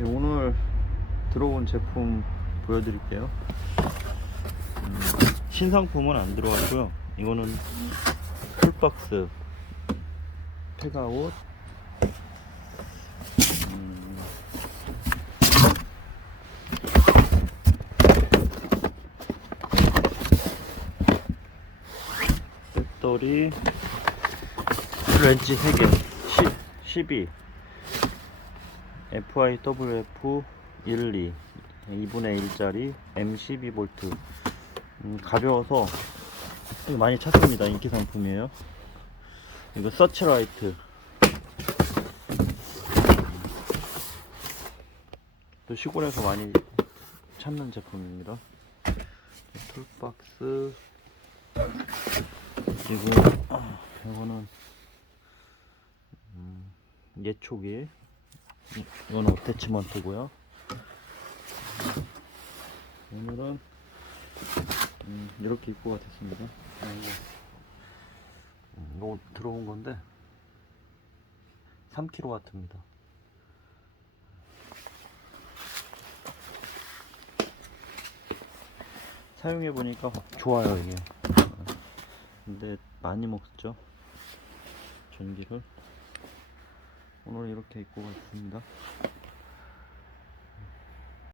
네, 오늘 들어온 제품 보여드릴게요. 음, 신상품은 안 들어왔고요. 이거는 풀박스 팩아웃 음, 배터리 렌치 3개 12 FIWF 12 2분의 1짜리 M12V. 음, 가벼워서 많이 찾습니다 인기 상품이에요. 이거 서치라이트. 또 시골에서 많이 찾는 제품입니다. 툴박스. 그리고 아, 이거는 음, 예초기 이건 어태치먼트고요. 오늘은 음, 이렇게 입고가 됐습니다. 음, 이거 들어온 건데 3kW입니다. 사용해 보니까 좋아요 이게. 근데 많이 먹죠? 전기를 오늘 이렇게 입고 갔습니다